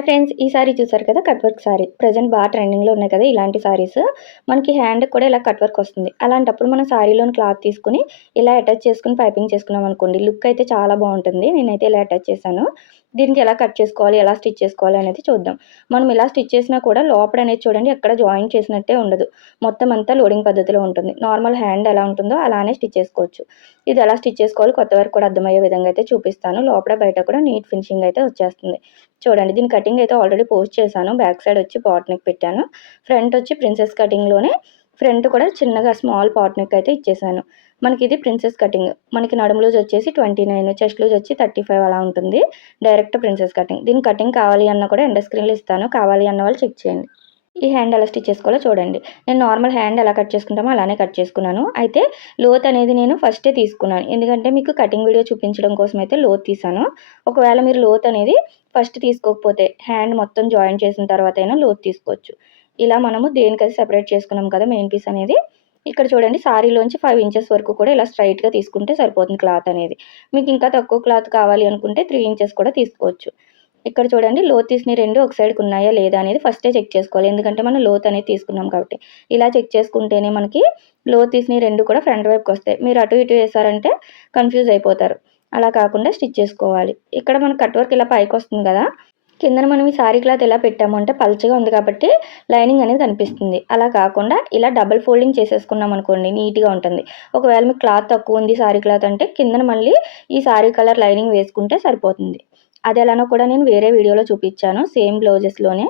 Hi friends ఈ sorry చూసారు కదా? Cut work sorry. ప్రజెంట్ బాగా ట్రెండింగ్లో ఉన్నాయి కదా ఇలాంటి సారీస్. మనకి హ్యాండ్ కూడా ఇలా కట్ వర్క్ వస్తుంది. అలాంటప్పుడు మనం సారీలోని క్లాత్ తీసుకుని ఇలా అటాచ్ చేసుకుని పైపింగ్ చేసుకున్నాం అనుకోండి లుక్ అయితే చాలా బాగుంటుంది. నేనైతే ఇలా అటాచ్ చేశాను. దీనికి ఎలా కట్ చేసుకోవాలి ఎలా స్టిచ్ చేసుకోవాలి అనేది చూద్దాం. మనం ఇలా స్టిచ్ చేసినా కూడా లోపల అనేది చూడండి ఎక్కడ జాయిన్ చేసినట్టే ఉండదు. మొత్తం అంతా లోడింగ్ పద్ధతిలో ఉంటుంది. నార్మల్ హ్యాండ్ ఎలా ఉంటుందో అలానే స్టిచ్ చేసుకోవచ్చు. ఇది ఎలా స్టిచ్ చేసుకోవాలి కొత్త వరకు కూడా అర్థమయ్యే విధంగా అయితే చూపిస్తాను. లోపల బయట కూడా నీట్ ఫినిషింగ్ అయితే వచ్చేస్తుంది. చూడండి దీని కటింగ్ అయితే ఆల్రెడీ పోస్ట్ చేశాను. బ్యాక్ సైడ్ వచ్చి పాట్నిక్ పెట్టాను. ఫ్రంట్ వచ్చి ప్రిన్సెస్ కటింగ్లోనే ఫ్రంట్ కూడా చిన్నగా స్మాల్ పాట్నిక్ అయితే ఇచ్చేసాను. మనకి ఇది ప్రిన్సెస్ కటింగ్. మనకి నడుము లూజ్ వచ్చేసి ట్వంటీ నైన్ చెస్ట్ లూజ్ వచ్చి థర్టీ ఫైవ్ అలా ఉంటుంది. Direct princess cutting. దీని కటింగ్ కావాలి అన్న కూడా ఎండ స్క్రీన్లు ఇస్తాను. కావాలి అన్న వాళ్ళు చెక్ చేయండి. ఈ హ్యాండ్ ఎలా స్టిచ్ చేసుకోవాలో చూడండి. నేను నార్మల్ హ్యాండ్ ఎలా కట్ చేసుకుంటామో అలానే కట్ చేసుకున్నాను. అయితే లోత్ అనేది నేను ఫస్టే తీసుకున్నాను. ఎందుకంటే మీకు కటింగ్ వీడియో చూపించడం కోసం అయితే లోత్ తీసాను. ఒకవేళ మీరు లోత్ అనేది ఫస్ట్ తీసుకోకపోతే హ్యాండ్ మొత్తం జాయిన్ చేసిన తర్వాత అయినా లోత్ తీసుకోవచ్చు. ఇలా మనము దేనికైతే సెపరేట్ చేసుకున్నాం కదా మెయిన్ పీస్ అనేది ఇక్కడ చూడండి సారీలోంచి ఫైవ్ ఇంచెస్ వరకు కూడా ఇలా స్ట్రైట్గా తీసుకుంటే సరిపోతుంది క్లాత్ అనేది. మీకు ఇంకా తక్కువ క్లాత్ కావాలి అనుకుంటే త్రీ ఇంచెస్ కూడా తీసుకోవచ్చు. ఇక్కడ చూడండి లోత్ తీసిన రెండు ఒక సైడ్కి ఉన్నాయా లేదా అనేది ఫస్టే చెక్ చేసుకోవాలి. ఎందుకంటే మనం లోత్ అనేది తీసుకున్నాం కాబట్టి. ఇలా చెక్ చేసుకుంటేనే మనకి లోత్ తీసిన రెండు కూడా ఫ్రంట్ వైపుకి వస్తాయి. మీరు అటు ఇటు వేసారంటే కన్ఫ్యూజ్ అయిపోతారు. అలా కాకుండా స్టిచ్ చేసుకోవాలి. ఇక్కడ మనకు కట్ వర్క్ ఇలా పైకి వస్తుంది కదా. కిందన మనం ఈ సారీ క్లాత్ ఎలా పెట్టాము అంటే పల్చగా ఉంది కాబట్టి లైనింగ్ అనేది కనిపిస్తుంది. అలా కాకుండా ఇలా డబుల్ ఫోల్డింగ్ చేసేసుకున్నాం అనుకోండి నీట్గా ఉంటుంది. ఒకవేళ మీకు క్లాత్ తక్కువ ఉంది సారీ క్లాత్ అంటే కిందన మళ్ళీ ఈ సారీ కలర్ లైనింగ్ వేసుకుంటే సరిపోతుంది. అది ఎలానో కూడా నేను వేరే వీడియోలో చూపించాను సేమ్ బ్లౌజెస్లోనే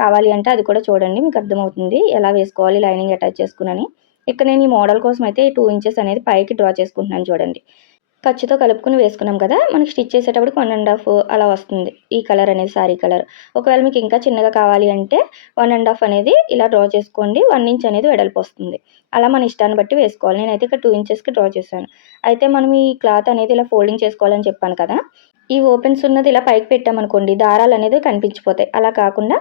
కావాలి అంటే అది కూడా చూడండి మీకు అర్థమవుతుంది ఎలా వేసుకోవాలి లైనింగ్ అటాచ్ చేసుకుని ఇక్కడ నేను ఈ మోడల్ కోసం అయితే టూ ఇంచెస్ అనేది పైకి డ్రా చేసుకుంటున్నాను చూడండి. ఖర్చుతో కలుపుకుని వేసుకున్నాం కదా మనకి స్టిచ్ చేసేటప్పుడు వన్ అండ్ హాఫ్ అలా వస్తుంది ఈ కలర్ అనేది సారీ కలర్. ఒకవేళ మీకు ఇంకా చిన్నగా కావాలి అంటే వన్ అండ్ హాఫ్ అనేది ఇలా డ్రా చేసుకోండి వన్ ఇంచ్ అనేది వెడల్పు వస్తుంది. అలా మన ఇష్టాన్ని బట్టి వేసుకోవాలి నేనైతే ఇక్కడ టూ ఇంచెస్కి డ్రా చేశాను. అయితే మనం ఈ క్లాత్ అనేది ఇలా ఫోల్డింగ్ చేసుకోవాలని చెప్పాను కదా ఈ ఓపెన్స్ ఉన్నది ఇలా పైకి పెట్టామనుకోండి దారాలు అనేది కనిపించిపోతాయి. అలా కాకుండా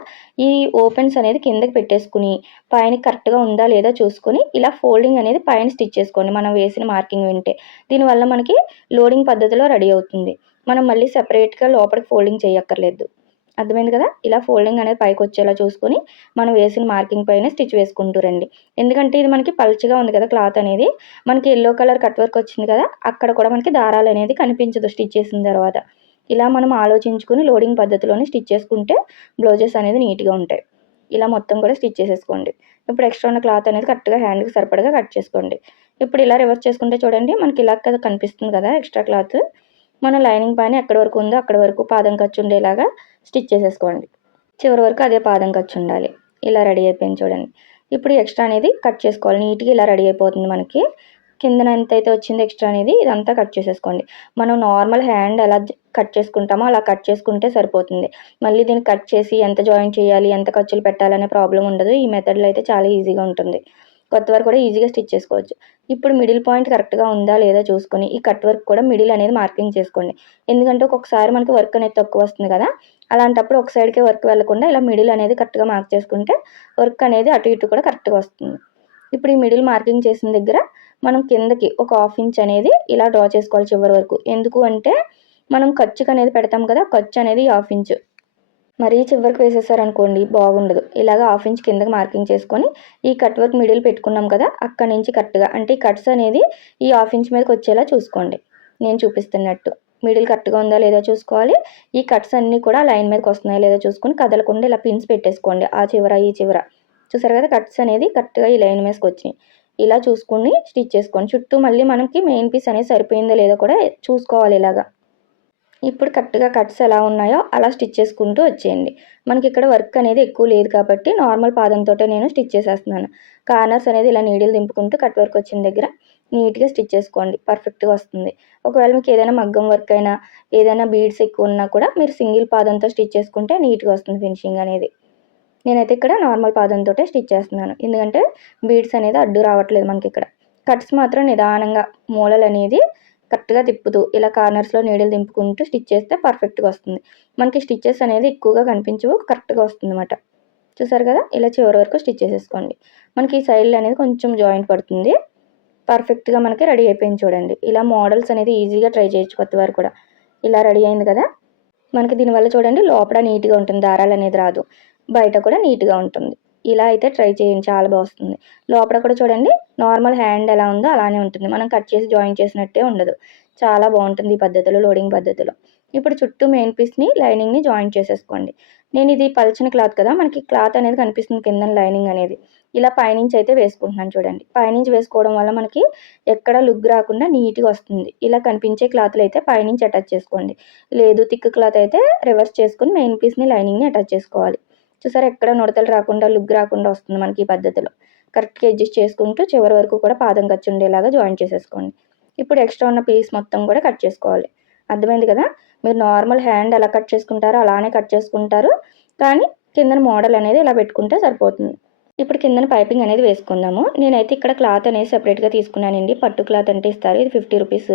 ఈ ఓపెన్స్ అనేది కిందకి పెట్టేసుకుని పైన కరెక్ట్గా ఉందా లేదా చూసుకొని ఇలా ఫోల్డింగ్ అనేది పైన స్టిచ్ చేసుకోండి. మనం వేసిన మార్కింగ్ వింటే. దీనివల్ల మనకి లోడింగ్ పద్ధతిలో రెడీ అవుతుంది. మనం మళ్ళీ సెపరేట్గా లోపలికి ఫోల్డింగ్ చేయక్కర్లేదు. అర్థమైంది కదా? ఇలా ఫోల్డింగ్ అనేది పైకి వచ్చేలా చూసుకొని మనం వేసిన మార్కింగ్ పైన స్టిచ్ వేసుకుంటూ రండి. ఎందుకంటే ఇది మనకి పల్చగా ఉంది కదా క్లాత్ అనేది. మనకి ఎల్లో కలర్ కట్ వర్క్ వచ్చింది కదా అక్కడ కూడా మనకి దారాలు అనేది కనిపించదు స్టిచ్ చేసిన తర్వాత. ఇలా మనం ఆలోచించుకుని లోడింగ్ పద్ధతిలోనే స్టిచ్ చేసుకుంటే బ్లౌజెస్ అనేది నీట్గా ఉంటాయి. ఇలా మొత్తం కూడా స్టిచ్ చేసేసుకోండి. ఇప్పుడు ఎక్స్ట్రా ఉన్న క్లాత్ అనేది కరెక్ట్గా హ్యాండ్కి సరిపడగా కట్ చేసుకోండి. ఇప్పుడు ఇలా రివర్స్ చేసుకుంటే చూడండి మనకి ఇలా కదా కనిపిస్తుంది కదా ఎక్స్ట్రా క్లాత్. మన లైనింగ్ పైన ఎక్కడ వరకు ఉందో అక్కడ వరకు పాదం ఖర్చు ఉండేలాగా స్టిచ్ చేసేసుకోండి. చివరి వరకు అదే పాదం ఖర్చు ఉండాలి. ఇలా రెడీ అయిపోయింది చూడండి. ఇప్పుడు ఎక్స్ట్రా అనేది కట్ చేసుకోవాలి. నీట్గా ఇలా రెడీ అయిపోతుంది మనకి. కిందన ఎంత అయితే వచ్చింది ఎక్స్ట్రా అనేది ఇదంతా కట్ చేసేసుకోండి. మనం నార్మల్ హ్యాండ్ ఎలా కట్ చేసుకుంటామో అలా కట్ చేసుకుంటే సరిపోతుంది. మళ్ళీ దీన్ని కట్ చేసి ఎంత జాయిన్ చేయాలి ఎంత ఖర్చులు పెట్టాలనే ప్రాబ్లం ఉండదు. ఈ మెథడ్లో అయితే చాలా ఈజీగా ఉంటుంది. కొత్త వర్క్ కూడా ఈజీగా స్టిచ్ చేసుకోవచ్చు. ఇప్పుడు మిడిల్ పాయింట్ కరెక్ట్గా ఉందా లేదా చూసుకొని ఈ కట్ వర్క్ కూడా మిడిల్ అనేది మార్కింగ్ చేసుకోండి. ఎందుకంటే ఒక్కొక్కసారి మనకి వర్క్ అనేది తక్కువ వస్తుంది కదా అలాంటప్పుడు ఒక సైడ్కే వర్క్ వెళ్ళకుండా ఇలా మిడిల్ అనేది కరెక్ట్గా మార్క్ చేసుకుంటే వర్క్ అనేది అటు ఇటు కూడా కరెక్ట్గా వస్తుంది. ఇప్పుడు ఈ మిడిల్ మార్కింగ్ చేసిన దగ్గర మనం కిందకి ఒక హాఫ్ ఇంచ్ అనేది ఇలా డ్రా చేసుకోవాలి చివరి వరకు. ఎందుకు అంటే మనం ఖర్చుకు అనేది పెడతాం కదా ఖర్చు అనేది హాఫ్ ఇంచ్ మరీ చివరికి వేసేసారనుకోండి బాగుండదు. ఇలాగ హాఫ్ ఇంచ్ కిందకి మార్కింగ్ చేసుకొని ఈ కట్ వర్క్ మిడిల్ పెట్టుకున్నాం కదా అక్కడి నుంచి కరెక్ట్గా అంటే ఈ కట్స్ అనేది ఈ హాఫ్ ఇంచ్ మీదకి వచ్చేలా చూసుకోండి. నేను చూపిస్తున్నట్టు. మిడిల్ కరెక్ట్గా ఉందా లేదా చూసుకోవాలి. ఈ కట్స్ అన్నీ కూడా లైన్ మీదకి వస్తున్నాయా లేదా చూసుకొని కదలకుండా ఇలా పిన్స్ పెట్టేసుకోండి. ఆ చివర ఈ చివర. చూసారు కదా కట్స్ అనేది కరెక్ట్గా ఈ లైన్ మీదకి వచ్చినాయి. ఇలా చూసుకుని స్టిచ్ చేసుకోండి. చుట్టూ మళ్ళీ మనకి మెయిన్ పీస్ అనేది సరిపోయిందో లేదో కూడా చూసుకోవాలి ఇలాగా. ఇప్పుడు కరెక్ట్గా కట్స్ ఎలా ఉన్నాయో అలా స్టిచ్ చేసుకుంటూ వచ్చేయండి. మనకి ఇక్కడ వర్క్ అనేది ఎక్కువ లేదు కాబట్టి నార్మల్ పాదంతో నేను స్టిచ్ చేసేస్తున్నాను. కార్నర్స్ అనేది ఇలా నీడిలు దింపుకుంటూ కట్ వర్క్ వచ్చిన దగ్గర నీట్గా స్టిచ్ చేసుకోండి. పర్ఫెక్ట్గా వస్తుంది. ఒకవేళ మీకు ఏదైనా మగ్గం వర్క్ అయినా ఏదైనా బీడ్స్ ఎక్కువ ఉన్నా కూడా మీరు సింగిల్ పాదంతో స్టిచ్ చేసుకుంటే నీట్గా వస్తుంది ఫినిషింగ్ అనేది. నేనైతే ఇక్కడ నార్మల్ పాదంతో స్టిచ్ చేస్తున్నాను. ఎందుకంటే బీడ్స్ అనేది అడ్డు రావట్లేదు మనకి ఇక్కడ. కట్స్ మాత్రం నిదానంగా మూలలు అనేది కరెక్ట్గా తిప్పుతూ ఇలా కార్నర్స్లో నీడలు దింపుకుంటూ స్టిచ్ చేస్తే పర్ఫెక్ట్గా వస్తుంది. మనకి స్టిచ్చెస్ అనేది ఎక్కువగా కనిపించవు కరెక్ట్గా వస్తుంది అనమాట చూసారు కదా? ఇలా చివరి వరకు స్టిచ్ చేసేసుకోండి. మనకి ఈ సైడ్లు అనేది కొంచెం జాయింట్ పడుతుంది. పర్ఫెక్ట్గా మనకి రెడీ అయిపోయింది చూడండి. ఇలా మోడల్స్ అనేది ఈజీగా ట్రై చేయొచ్చు కొత్త వారు కూడా. ఇలా రెడీ అయింది కదా? మనకి దీనివల్ల చూడండి లోపల నీట్గా ఉంటుంది దారాలు అనేది రాదు. బయట కూడా నీట్గా ఉంటుంది. ఇలా అయితే ట్రై చేయండి చాలా బాగా వస్తుంది. లోపల కూడా చూడండి నార్మల్ హ్యాండ్ ఎలా ఉందో అలానే ఉంటుంది. మనం కట్ చేసి జాయిన్ చేసినట్టే ఉండదు. చాలా బాగుంటుంది ఈ పద్ధతిలో లోడింగ్ పద్ధతిలో. ఇప్పుడు చుట్టూ మెయిన్ పీస్ని లైనింగ్ని జాయిన్ చేసేసుకోండి. నేను ఇది పలిచిన క్లాత్ కదా మనకి క్లాత్ అనేది కనిపిస్తుంది కింద లైనింగ్ అనేది. ఇలా పైనుంచి అయితే వేసుకుంటున్నాను చూడండి. పైనుంచి వేసుకోవడం వల్ల మనకి ఎక్కడ లుక్ రాకుండా నీట్గా వస్తుంది. ఇలా కనిపించే క్లాత్లు అయితే పైనుంచి అటాచ్ చేసుకోండి. లేదు థిక్ క్లాత్ అయితే రివర్స్ చేసుకుని మెయిన్ పీస్ని లైనింగ్ని అటాచ్ చేసుకోవాలి. చూసారా? ఎక్కడ నుడతలు రాకుండా లుక్ రాకుండా వస్తుంది మనకి ఈ పద్ధతిలో. కరెక్ట్గా అడ్జస్ట్ చేసుకుంటూ చివరి వరకు కూడా పాదం ఖర్చు ఉండేలాగా జాయిన్ చేసేసుకోండి. ఇప్పుడు ఎక్స్ట్రా ఉన్న పీస్ మొత్తం కూడా కట్ చేసుకోవాలి. అర్థమైంది కదా? మీరు నార్మల్ హ్యాండ్ ఎలా కట్ చేసుకుంటారో అలానే కట్ చేసుకుంటారు. కానీ కిందన మోడల్ అనేది ఇలా పెట్టుకుంటే సరిపోతుంది. ఇప్పుడు కిందన పైపింగ్ అనేది వేసుకుందాము. నేనైతే ఇక్కడ క్లాత్ అనేది సెపరేట్గా తీసుకున్నానండి. పట్టు క్లాత్ అంటే ఇస్తారు. ఇది ఫిఫ్టీ రూపీస్.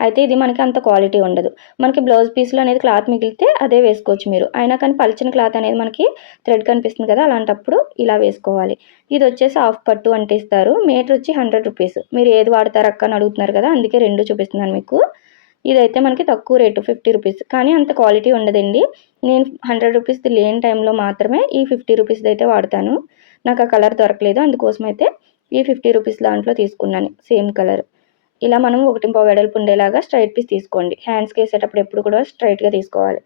అయితే ఇది మనకి అంత క్వాలిటీ ఉండదు. మనకి బ్లౌజ్ పీస్లో అనేది క్లాత్ మిగిలితే అదే వేసుకోవచ్చు మీరు. అయినా కానీ పలిచిన క్లాత్ అనేది మనకి థ్రెడ్ కనిపిస్తుంది కదా అలాంటప్పుడు ఇలా వేసుకోవాలి. ఇది వచ్చేసి హాఫ్ పట్టు అంటే ఇస్తారు. మీటర్ వచ్చి హండ్రెడ్ రూపీస్. మీరు ఏది వాడతారు అక్క అని అడుగుతున్నారు కదా అందుకే రెండు చూపిస్తున్నాను మీకు. ఇదైతే మనకి తక్కువ రేటు ఫిఫ్టీ రూపీస్. కానీ అంత క్వాలిటీ ఉండదండి. నేను హండ్రెడ్ రూపీస్ది లేని టైంలో మాత్రమే ఈ ఫిఫ్టీ రూపీస్ది అయితే వాడతాను. నాకు ఆ కలర్ దొరకలేదు. అందుకోసం అయితే ఈ ఫిఫ్టీ రూపీస్ దాంట్లో తీసుకున్నాను. Same colour. ఇలా మనం ఒకటి వెడల్పు ఉండేలాగా స్ట్రైట్ పీస్ తీసుకోండి. హ్యాండ్స్కి వేసేటప్పుడు ఎప్పుడు కూడా స్ట్రైట్గా తీసుకోవాలి.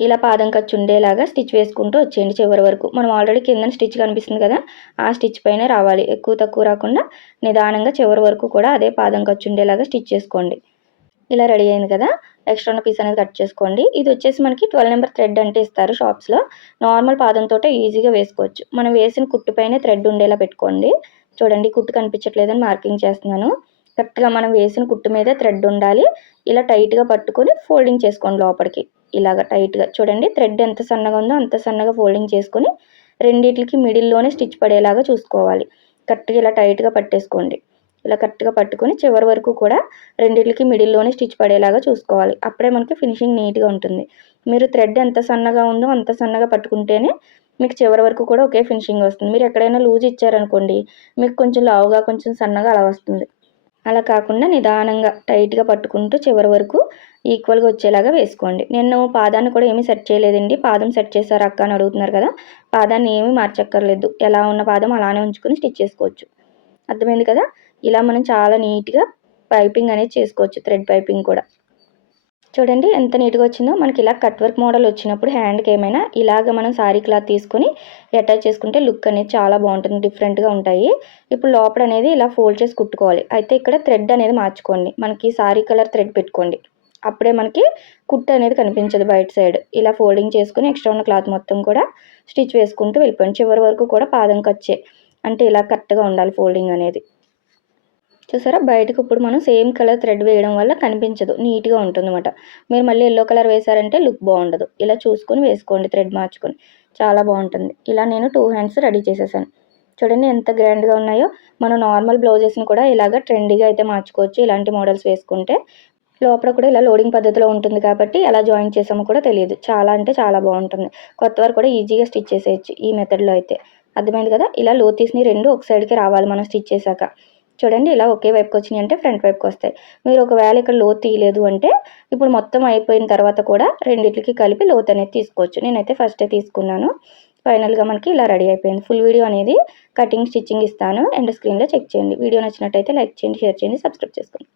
ఇలా పాదం ఖర్చు ఉండేలాగా స్టిచ్ వేసుకుంటూ వచ్చేయండి చివరి వరకు. మనం ఆల్రెడీ కింద స్టిచ్ కనిపిస్తుంది కదా ఆ స్టిచ్ పైన రావాలి. ఎక్కువ తక్కువ రాకుండా నిదానంగా చివరి వరకు కూడా అదే పాదం ఖర్చు ఉండేలాగా స్టిచ్ చేసుకోండి. ఇలా రెడీ అయింది కదా ఎక్స్ట్రా ఉన్న పీస్ అనేది కట్ చేసుకోండి. ఇది వచ్చేసి మనకి ట్వెల్వ్ నెంబర్ థ్రెడ్ అంటే ఇస్తారు షాప్స్లో నార్మల్ పాదంతో ఈజీగా వేసుకోవచ్చు. మనం వేసిన కుట్టు పైన థ్రెడ్ ఉండేలా పెట్టుకోండి. చూడండి కుట్టు కనిపించట్లేదని మార్కింగ్ చేస్తున్నాను. కరెక్ట్గా మనం వేసిన కుట్టు మీద థ్రెడ్ ఉండాలి. ఇలా టైట్గా పట్టుకొని ఫోల్డింగ్ చేసుకోండి లోపలికి. ఇలాగ టైట్గా చూడండి థ్రెడ్ ఎంత సన్నగా ఉందో అంత సన్నగా ఫోల్డింగ్ చేసుకొని రెండింటికి మిడిల్లోనే స్టిచ్ పడేలాగా చూసుకోవాలి. కరెక్ట్గా ఇలా టైట్గా పట్టేసుకోండి. ఇలా కరెక్ట్గా పట్టుకొని చివరి వరకు కూడా రెండింటికి మిడిల్లోనే స్టిచ్ పడేలాగా చూసుకోవాలి. అప్పుడే మనకి ఫినిషింగ్ నీట్గా ఉంటుంది. మీరు థ్రెడ్ ఎంత సన్నగా ఉందో అంత సన్నగా పట్టుకుంటేనే మీకు చివరి వరకు కూడా ఒకే ఫినిషింగ్ వస్తుంది. మీరు ఎక్కడైనా లూజ్ ఇచ్చారనుకోండి మీకు కొంచెం లావుగా కొంచెం సన్నగా అలా వస్తుంది. అలా కాకుండా నిదానంగా టైట్గా పట్టుకుంటూ చివరి వరకు ఈక్వల్గా వచ్చేలాగా వేసుకోండి. నేను పాదాన్ని కూడా ఏమీ సెట్ చేయలేదండి. పాదం సెట్ చేశారు అక్క అని అడుగుతున్నారు కదా పాదాన్ని ఏమీ మార్చక్కర్లేదు. ఎలా ఉన్న పాదం అలానే ఉంచుకొని స్టిచ్ చేసుకోవచ్చు. అర్థమైంది కదా? ఇలా మనం చాలా నీట్గా పైపింగ్ అనేది చేసుకోవచ్చు థ్రెడ్ పైపింగ్ కూడా. చూడండి ఎంత నీట్గా వచ్చిందో. మనకి ఇలా కట్ వర్క్ మోడల్ వచ్చినప్పుడు హ్యాండ్కి ఏమైనా ఇలాగ మనం సారీ క్లాత్ తీసుకొని అటాచ్ చేసుకుంటే లుక్ అనేది చాలా బాగుంటుంది డిఫరెంట్గా ఉంటాయి. ఇప్పుడు లోపల అనేది ఇలా ఫోల్డ్ చేసి కుట్టుకోవాలి. అయితే ఇక్కడ థ్రెడ్ అనేది మార్చుకోండి. మనకి సారీ కలర్ థ్రెడ్ పెట్టుకోండి. అప్పుడే మనకి కుట్ట అనేది కనిపించదు బయట సైడ్. ఇలా ఫోల్డింగ్ చేసుకుని ఎక్స్ట్రా ఉన్న క్లాత్ మొత్తం కూడా స్టిచ్ వేసుకుంటూ వెళ్ళిపోండి. చివరి వరకు కూడా పాదం వచ్చే అంటే ఇలా కరెక్ట్గా ఉండాలి ఫోల్డింగ్ అనేది. చూసారా? బయటకు ఇప్పుడు మనం సేమ్ కలర్ థ్రెడ్ వేయడం వల్ల కనిపించదు. నీట్గా ఉంటుందన్నమాట. మీరు మళ్ళీ ఎల్లో కలర్ వేశారంటే లుక్ బాగుండదు. ఇలా చూసుకొని వేసుకోండి థ్రెడ్ మార్చుకొని. చాలా బాగుంటుంది. ఇలా నేను టూ హ్యాండ్స్ రెడీ చేసేసాను. చూడండి ఎంత గ్రాండ్గా ఉన్నాయో. మనం నార్మల్ బ్లౌజెస్ని కూడా ఇలాగ ట్రెండీగా అయితే మార్చుకోవచ్చు. ఇలాంటి మోడల్స్ వేసుకుంటే లోపల కూడా ఇలా లోడింగ్ పద్ధతిలో ఉంటుంది కాబట్టి ఎలా జాయిన్ చేసామో కూడా తెలియదు. చాలా అంటే చాలా బాగుంటుంది. కొత్త వారు కూడా ఈజీగా స్టిచ్ చేసేయచ్చు ఈ మెథడ్లో అయితే. అర్థమైంది కదా? ఇలా లోతీస్ని రెండు ఒక సైడ్కి రావాలి మనం స్టిచ్ చేశాక. చూడండి ఇలా ఒకే వైపుకి వచ్చినాయి అంటే ఫ్రంట్ వైపుకి వస్తాయి. మీరు ఒకవేళ ఇక్కడ లోతు తీయలేదు అంటే ఇప్పుడు మొత్తం అయిపోయిన తర్వాత కూడా రెండింటికి కలిపి లోతు అనేది తీసుకోవచ్చు. నేనైతే ఫస్టే తీసుకున్నాను. ఫైనల్గా మనకి ఇలా రెడీ అయిపోయింది. ఫుల్ వీడియో అనేది కటింగ్ స్టిచ్చింగ్ ఇస్తాను. అండ్ స్క్రీన్లో చెక్ చేయండి. వీడియో నచ్చినట్టయితే లైక్ చేయండి షేర్ చేయండి సబ్స్క్రైబ్ చేసుకోండి.